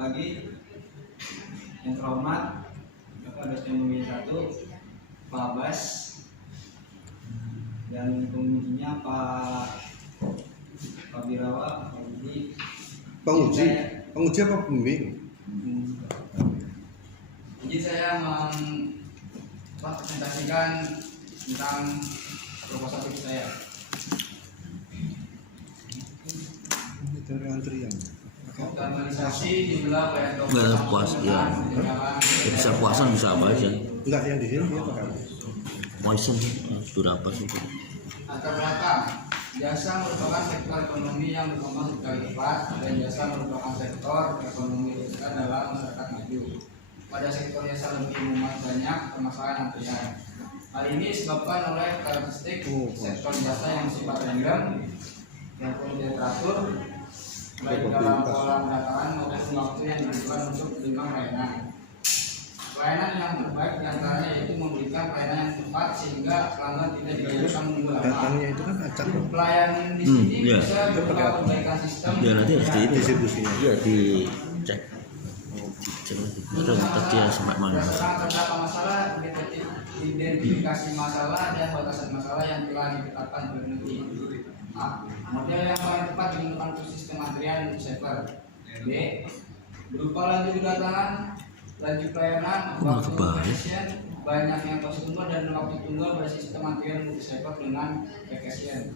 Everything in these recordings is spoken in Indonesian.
pagi yang terhormat Bapak Dosen Pembimbing 1 Pak Abbas dan pembimbingnya Pak Birawa, Pak Budi. Penguji apa pembimbing? Jadi saya presentasikan tentang proposal studi saya. Dari antrian. Optimalisasi jumlah pelayanan Nggak ada puas, ya. Bisa puasan bisa apa aja. Enggak, yang di sini dia pakai Moisen berapa sih? Latar belakang, jasa merupakan sektor ekonomi yang berkembang sekali cepat dan jasa merupakan sektor ekonomi besar dalam masyarakat maju. Pada sektor jasa lebih memuat banyak permasalahan antrian. Hal ini disebabkan oleh karakteristik sektor jasa yang bersifat random, yang perlu tidak teratur, baik dalam pola pendataan maupun waktu yang dibutuhkan untuk menerima layanan. Pelayanan yang terbaik diantaranya yaitu memberikan pelayanan yang cepat sehingga pelanggan tidak diharuskan menunggu lama. datangnya itu kan acak. Pelayanan di sini iya. bisa berupa perbaikan sistem. Ya nanti harus di Distribusinya. Iya dicek. Itu tadi sampai mana? Terdapat masalah, identifikasi masalah dan batasan masalah yang telah ditetapkan peneliti. A. Model yang paling tepat digunakan untuk sistem antrian server. B. Berupa laju kedatangan, laju pelayanan, waktu efisien, banyaknya customer dan waktu tunggu pada sistem antrian multi-server dengan efisien.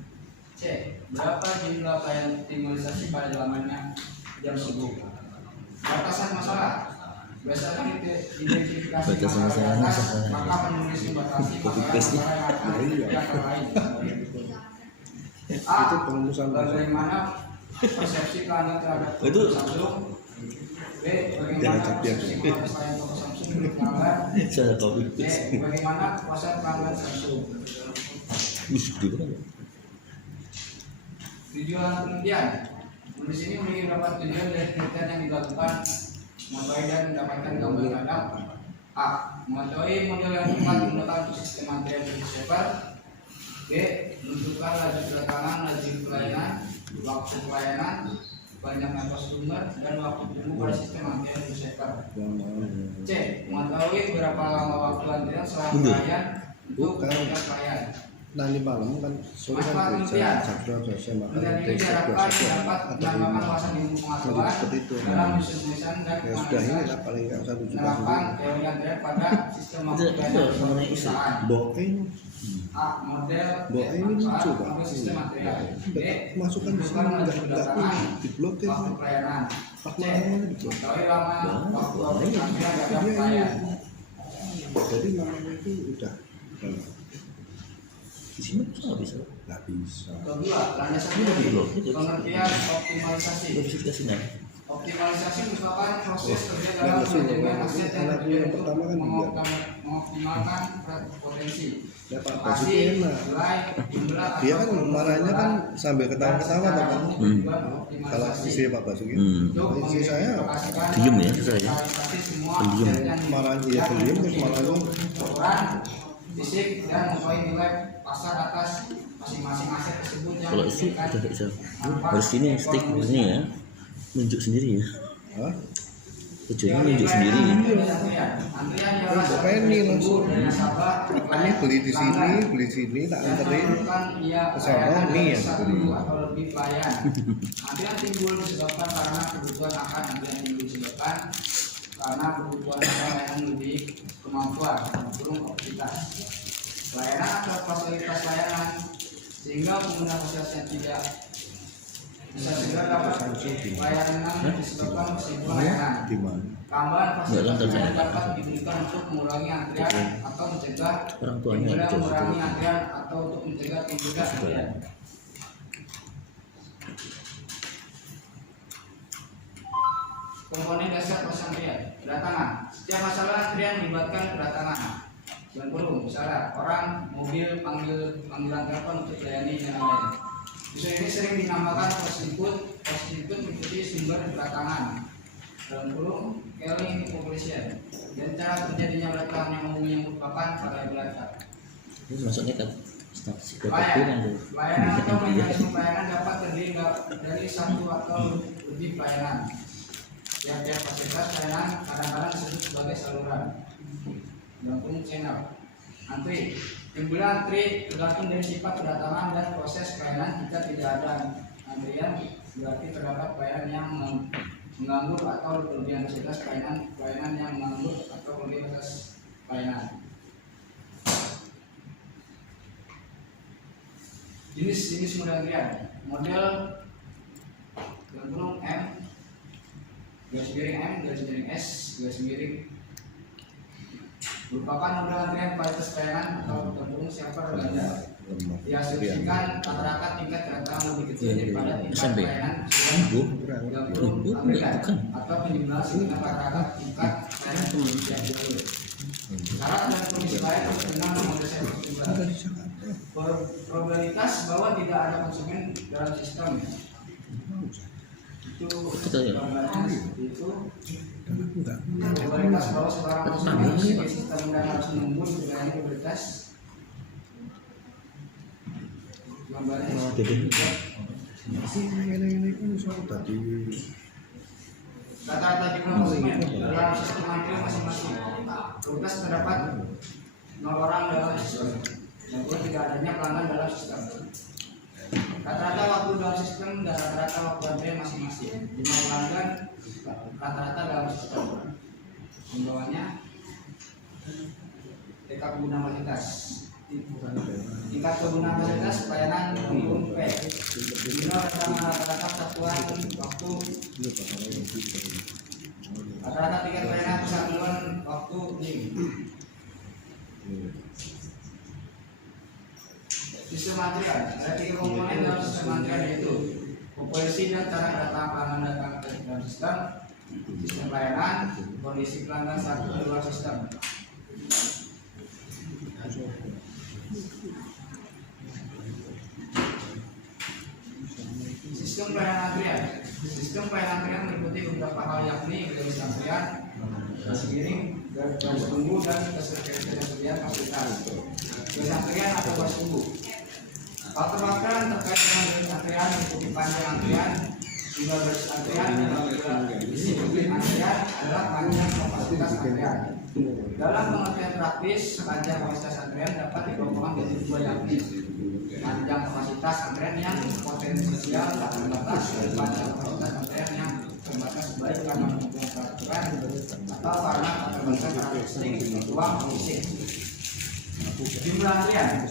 C. Berapa jumlah pelayanan optimalisasi pada lamannya jam sibuk. Batasan masalah. Berdasarkan identifikasi Batasan masalah masalah, atas, maka penulis membatasi masalah yang akan terjadi antara lain. A. Itu pengurusan Bagaimana persepsi pelanggan terhadap Itu Samsung. B. Bagaimana Jangan capek. persepsi pelanggan toko Samsung milik pelanggan. saya tahu. C. Bagaimana pasar pelanggan Samsung. Tujuan penelitian. Di sini memiliki beberapa tujuan dari penelitian yang dilakukan memulai dan mendapatkan gambaran terhadap A. Mematuhi model yang tepat menggunakan sistem antrian server. B. Menentukan laju kedatangan, laju pelayanan, waktu pelayanan, banyaknya customer dan waktu tunggu pada sistem antrian server. C. Mengetahui berapa lama waktu antrian setelah pelayan untuk kemudian pelayan. nanti malam kan sore kan kerja sabtu selesai makan Dan ini teknik diharapkan biasa dapat atau menambahkan lima wawasan ilmu lebih pengetahuan seperti itu. dalam tulisan dan Ya sudah ini lah paling nggak 1 juta menerapkan sendiri. teori antrian pada sistem Itu pelayanan mengenai isu. perusahaan. Boeing A. Model ini lucu pak. model sistem antrian. B. Masukkan di sini nggak diblokir. Waktu pelayanan. Pak C. namanya diblokir. Mengetahui lama waktu antrian terhadap Dia pelayan. Jadi namanya itu udah Di sini nggak bisa. nggak bisa. Kedua, landasan pengertian optimalisasi. Nggak bisa dikasih naik. Optimalisasi merupakan proses kerja Nggak dalam masuk. manajemen aset yang Anaknya tujuan yang untuk pertama kan mengoptimalkan potensi. Ya Pak Lokasi, Basuki enak. nilai, jumlah, Dia kan atau marahnya kan sambil ketawa-ketawa secara kan. tujuan Kalau optimalisasi. isi Pak Basuki, Untuk isi saya mengimplementasikan Diem ya, saya. realisasi semua Diem. kegiatan marahnya ya diem terus marahnya ukuran, fisik dan mengetahui nilai pasar atas masing-masing aset tersebut yang Kalau isi diberikan udah bisa. tanpa Harus sini stick ini ya. Nunjuk sendiri ya. Hah? Tujuannya nunjuk sendiri. Antrian yang Pokoknya ini langsung. dari nasabah Ini beli di sini, tak anterin ke sono nih yang beli. atau lebih pelayan. Antrian timbul disebabkan karena kebutuhan akan antrian timbul disebabkan karena kebutuhan akan lebih kemampuan belum kapasitas. Pelayanan atau fasilitas layanan sehingga pengguna fasilitas yang tidak bisa segera dapat pelayanan disebabkan kesimpulan layanan. Di mana? Tambahan fasilitas Nggak, layanan lantar dapat diberikan untuk mengurangi antrian atau mencegah Orang tuanya timbulnya jauh mengurangi situ. antrian atau untuk mencegah timbulnya antrian. Komponen dasar proses antrian. Kedatangan. Setiap masalah antrian melibatkan kedatangan. Yang perlu, misalnya orang mobil panggilan telepon untuk melayani dan lain-lain. Isu ini sering dinamakan proses input mengikuti sumber kedatangan. Dan perlu Kelly population dan cara terjadinya ledakan yang umumnya merupakan variabel data. Ini masuknya kan statistik Pelayanan atau mekanisme pelayanan dapat terdiri dari satu atau lebih pelayanan. Tiap-tiap fasilitas pelayanan kadang-kadang disebut sebagai saluran dalam kurung channel. Antri, jumlah antri tergantung dari sifat kedatangan dan proses pelayanan. Jika tidak ada antrian, berarti terdapat pelayanan yang mengganggu atau kelebihan fasilitas pelayanan yang mengganggu atau kelebihan fasilitas pelayanan. Jenis model antrian. Model dalam kurung M, garis miring M, garis miring S, garis miring merupakan model antrian kualitas pelayanan atau dalam kurung server ganda. Diasumsikan rata-rata tingkat kedatangan lebih kecil daripada tingkat pelayanan dalam kurung Amerika atau penjumlahan dengan rata-rata tingkat pelayanan yang kecil. Syarat dan kondisi lain berkenaan dengan model server jumlah. Probabilitas bahwa tidak ada konsumen dalam sistem itu gambarnya seperti itu. Probabilitas bahwa seorang konsumen di sistem dan harus menunggu dengan probabilitas gambarnya seperti itu. Rata-rata jumlah konsumen dalam sistem antrian masing-masing. Probabilitas terdapat 0 orang dalam sistem. Yang kedua, tidak adanya pelanggan dalam sistem. Rata-rata waktu dalam sistem dan rata-rata waktu antrian masing-masing. Jumlah pelanggan rata-rata dalam sistem. Pembawanya tingkat kegunaan fasilitas. Tingkat kegunaan fasilitas pelayanan kurung P. Jumlah rata-rata satuan waktu. Rata-rata tingkat pelayanan kesatuan waktu ini. Sistem antrian, ada 3 komponen dalam sistem antrian, yaitu komposisi dan cara kedatangan pelanggan datang ke dalam sistem pelayanan, kondisi pelanggan saat di luar sistem. Sistem pelayanan antrian. Sistem pelayanan antrian meliputi beberapa hal, yakni garis antrian, garis miring, garis tunggu, dan ketersediaan fasilitas. Garis antrian atau garis tunggu. Faktor-faktor terkait dengan garis antrian meliputi panjang antrian, jumlah garis antrian, dan disiplin antrian adalah panjang kapasitas antrian. Dalam pengertian praktis, panjang kapasitas antrian dapat dikelompokkan menjadi 2, yakni panjang kapasitas antrian yang potensial tak terbatas dan panjang kapasitas antrian yang terbatas baik karena kebutuhan peraturan atau karena keterbatasan karakteristik ruang fisik. Jumlah antrian.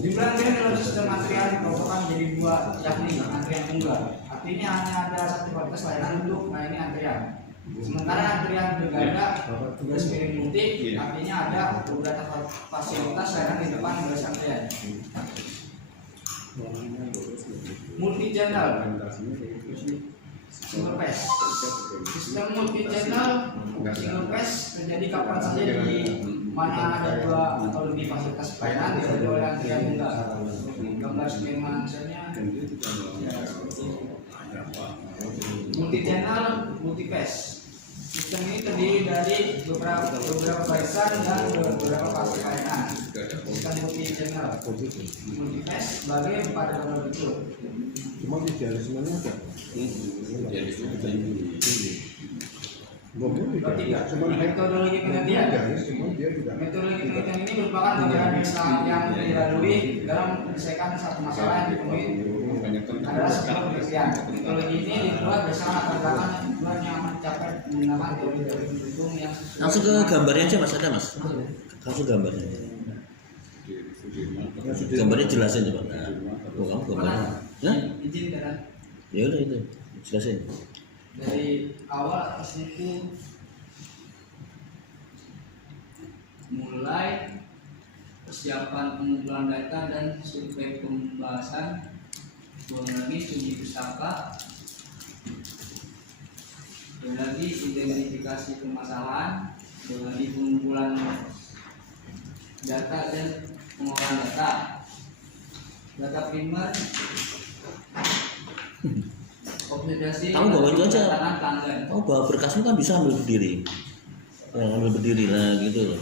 Jumlah antrian dalam sistem antrian dikelompokkan menjadi 2, yakni antrian tunggal. Artinya hanya ada satu batas layanan untuk melayani antrian. Sementara antrian berganda garis miring multi, artinya ada beberapa fasilitas layanan di depan garis antrian. Multi channel single phase. Sistem multi channel single phase terjadi kapan saja di mana ada 2 atau lebih fasilitas pelayanan diikuti oleh antrian tunggal. Gambar skema misalnya multi channel multi phase. Sistem ini terdiri dari beberapa barisan dan beberapa fase pelayanan. Sistem multi channel multi phase sebagai pada gambar berikut. Cuma idealismenya ada. Metodologi penelitian. Metodologi penelitian ini merupakan gambaran yang dilalui dalam menyelesaikan satu masalah yang dipenuhi adalah sebuah penelitian. Metodologi ini dibuat bersama latar belakang tujuan yang mencapai menggunakan teori-teori pendukung yang sesuai. Langsung ke gambarnya aja mas, ada mas. Langsung gambarnya. Gambarnya jelasin coba. Oh, kamu gambarnya. Hah? Izin kan? Ya udah itu, jelasin. Dari awal asli itu mulai persiapan pengumpulan data dan survei pembahasan, belum lagi studi pustaka, belum lagi identifikasi permasalahan, belum lagi pengumpulan data dan pengolahan data primer, optimalisasi. Kamu bawa itu aja. Pelanggan. Oh, bawa berkasmu kan bisa ambil berdiri. Ambil berdiri lah gitu.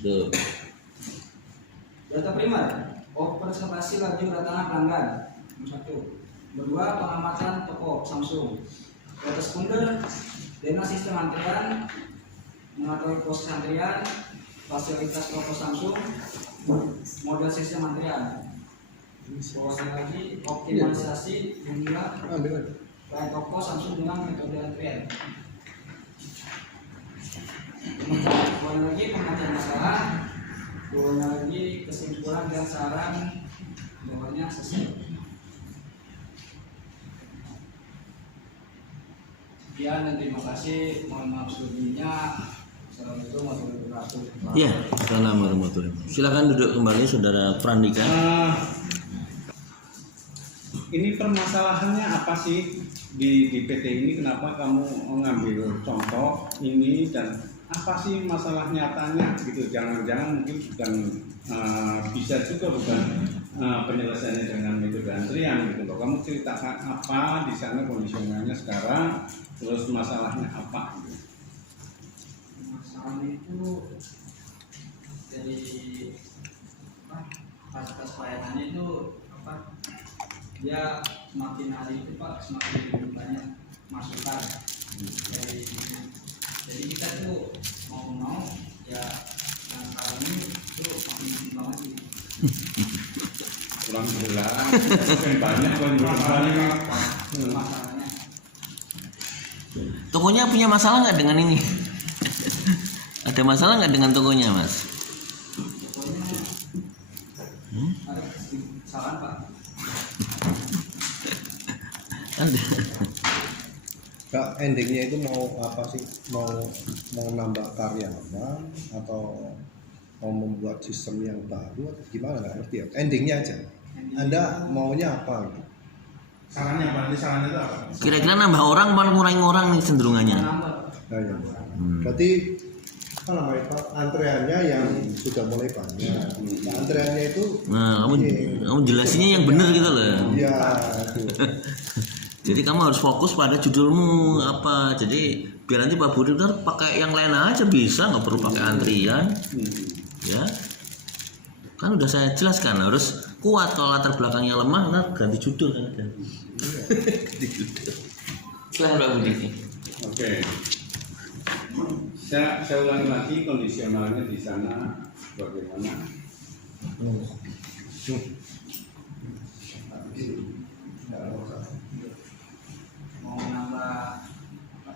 Tuh. Data primer, observasi laju kedatangan pelanggan. 1. Kedua, pengamatan toko Samsung. Data sekunder, data sistem antrian, mengatur pos antrian, fasilitas toko Samsung, model sistem antrian. Bawahnya lagi optimalisasi jumlah lain toko Samsung dengan metode antrian. Bawahnya lagi pengajian masalah, bawahnya lagi kesimpulan dan saran, bawahnya selesai. Sekian dan terima kasih. Mohon maaf sebelumnya. Assalamualaikum warahmatullahi wabarakatuh. Ya, assalamualaikum warahmatullahi wabarakatuh. Silakan duduk kembali saudara Frandika. Ini permasalahannya apa sih di PT ini? Kenapa kamu mengambil contoh ini dan apa sih masalah nyatanya gitu? Jangan-jangan mungkin bukan bisa juga bukan penyelesaiannya dengan metode antrian gitu loh. Kamu ceritakan apa di sana kondisinya sekarang, terus masalahnya apa? Gitu. Masalahnya itu dari fasilitas pelayanannya itu apa? Dia semakin hari itu Pak semakin banyak masukan dari jadi kita tuh mau ya yang kali ini tuh makin banget sih. Kurang jelas, makin banyak Masalahnya Tokonya punya masalah nggak dengan ini? Ada masalah nggak dengan tokonya, Mas? pokoknya ada kesalahan Pak. Ada. Kak, endingnya itu mau apa sih? Mau nambah karyawan atau mau membuat sistem yang baru atau gimana, nggak ngerti ya? Endingnya aja. Anda maunya apa? Gitu? Sarannya apa? Nanti sarannya itu apa? Kira-kira nambah orang apa ngurangin orang nih cenderungannya? Nambah. Nah, ya. Berarti apa namanya Pak? Antreannya yang sudah mulai banyak. Nah, antreannya itu Nah, kamu jelasinnya yang benar gitu loh. ya itu. Jadi kamu harus fokus pada judulmu apa. Jadi biar nanti Pak Budi ntar pakai yang lain aja bisa, nggak perlu pakai antrian. Ya, kan udah saya jelaskan harus kuat. Kalau latar belakangnya lemah, nah ganti judul kan. Ganti judul. Silahkan Pak Budi. Oke. Saya ulangi lagi kondisionalnya di sana bagaimana? Mau nambah apa?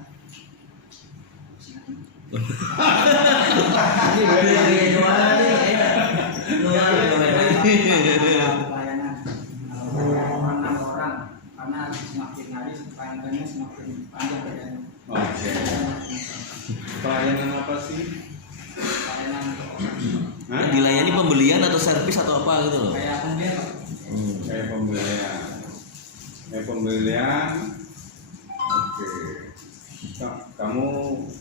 Pelayanan orang karena semakin hari pelayanannya semakin panjang bedanya. Oke. Pelayanan apa sih? Pelayanan Hah? Dilayani pembelian atau servis atau apa gitu loh. kayak pembelian Pak. Kayak pembelian. Kayak pembelian. Oke. Kamu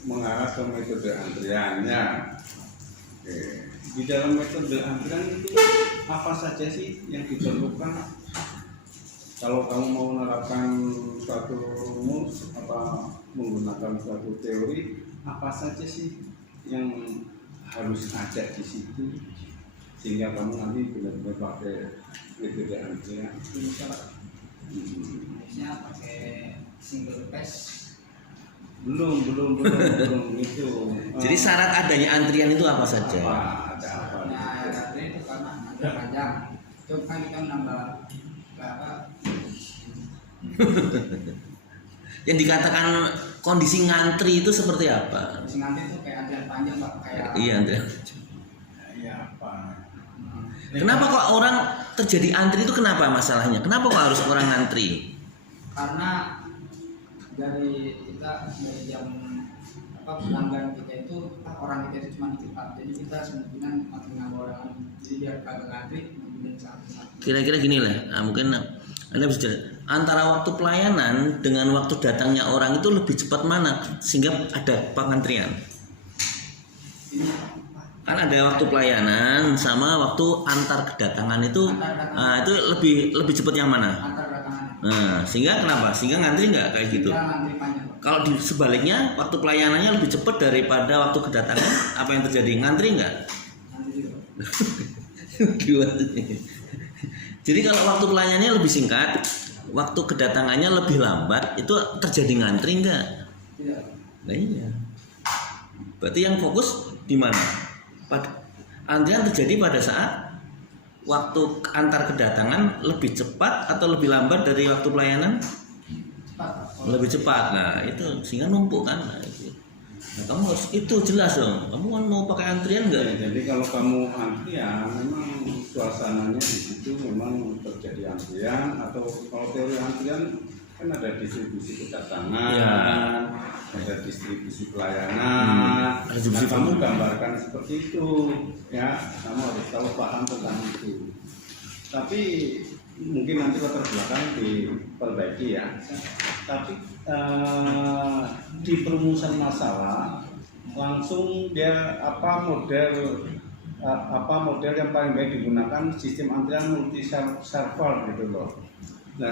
mengarah ke metode antriannya. Oke. Di dalam metode antrian itu apa saja sih yang diperlukan? Kalau kamu mau menerapkan suatu rumus apa menggunakan suatu teori, apa saja sih yang harus ada di situ sehingga kamu nanti benar-benar pakai metode antrian? Bisa Pak. Harusnya pakai single pass. Belum itu. Jadi syarat adanya antrian itu apa saja? Ada apa? Nah, itu karena ada panjang. Itu kan kita menambah apa? Yang dikatakan kondisi ngantri itu seperti apa? Mesin ngantri itu kayak antrian panjang Pak, kayak Iya, antrian. Iya apa? Kenapa kok orang terjadi antri itu kenapa masalahnya? Kenapa kok harus orang ngantri? karena dari kita dari jam apa pelanggan kita itu orang kita itu cuma dikit Pak. Jadi kita semungkinan makin nambah orang, jadi biar kagak ngantri mungkin sangat. Kira-kira gini lah, mungkin Anda bisa jelas. Antara waktu pelayanan dengan waktu datangnya orang itu lebih cepat mana sehingga ada pengantrian? Ini Kan ada waktu pelayanan sama waktu antar kedatangan itu, itu lebih cepat yang mana? antar datangan. Nah, sehingga kenapa? Sehingga ngantri nggak kayak gitu? Kita ngantri panjang Pak. Kalau di sebaliknya waktu pelayanannya lebih cepat daripada waktu kedatangan, apa yang terjadi? Ngantri nggak? Ngantri juga. Gimana? Jadi kalau waktu pelayanannya lebih singkat, waktu kedatangannya lebih lambat, itu terjadi ngantri enggak? Tidak. Nah iya. Berarti yang fokus di mana? Antrian terjadi pada saat waktu antar kedatangan lebih cepat atau lebih lambat dari waktu pelayanan? Cepat. Lebih cepat. Nah itu sehingga numpuk kan. Nah, itu. Nah, kamu harus itu jelas dong. Kamu kan mau pakai antrian enggak? Ya, jadi kalau kamu antrian, memang suasananya di situ memang terjadi antrian, atau kalau teori antrian kan ada distribusi kedatangan, Ya. ada distribusi pelayanan. Ada distribusi Nah, kamu gambarkan seperti itu, ya. Kamu harus tahu paham tentang itu. Tapi mungkin nanti latar belakang diperbaiki ya. Tapi di perumusan masalah langsung dia apa model yang paling baik digunakan sistem antrian multi server gitu loh. Nah,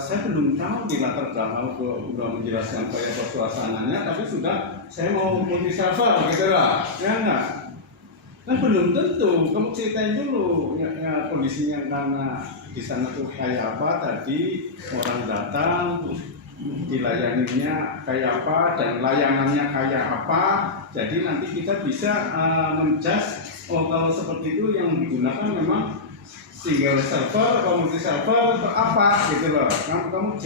saya belum tahu di latar belakang udah menjelaskan kayak suasananya, tapi sudah saya mau multi server gitu lah, ya enggak? Kan belum tentu, kamu ceritain dulu ya, kondisinya karena di sana tuh kayak apa tadi orang datang terus dilayaninya kayak apa dan layanannya kayak apa, jadi nanti kita bisa menjudge kalau seperti itu yang digunakan memang single server, community server atau apa gitu loh. Kamu